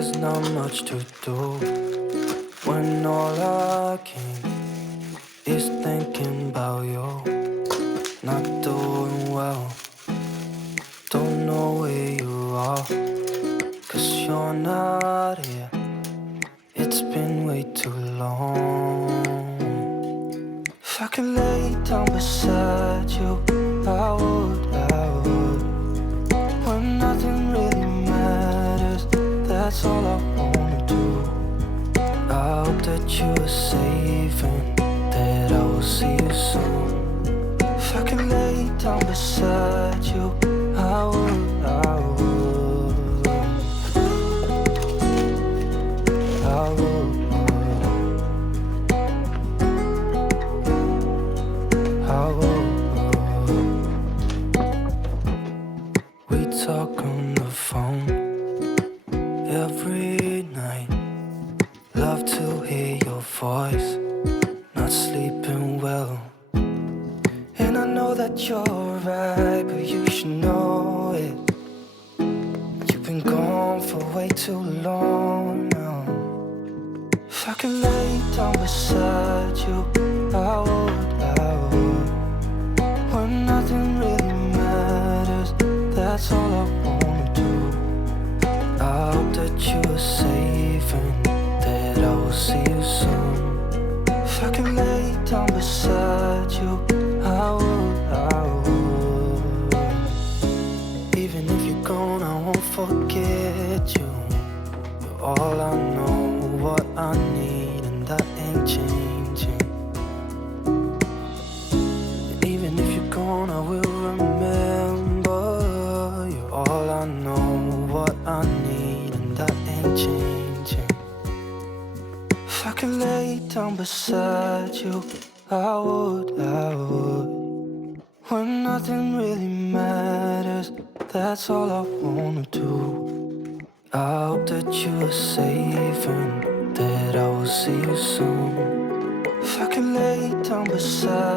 There's not much to do when all I can is thinking about you. Not doing well, don't know where you are, 'cause you're not here. It's been way too long. If I could lay down beside you, I would. When nothing really matters, that's all I wanna do. I hope that you are safe and that I will see you soon. If I could lay down beside you, I would. We talk on the phone every night. Love to hear your voice. Not sleeping well, and I know that you're right, but you should know it. You've been gone for way too long now. If I could lay down beside you, I would. When nothing really matters, that's all I wanna do. I hope that you are safe and that I will see you soon. If I could lay down beside you, I would. Even if you're gone, I won't forget you. You're all I know, what I need, and that ain't changing. And even if you're gone, I will remember. You're all I know, what I need, and that ain't changing. If I could lay down beside you, I would. When nothing really matters, that's all I wanna do. I hope that you are safe and that I will see you soon. If I could lay down beside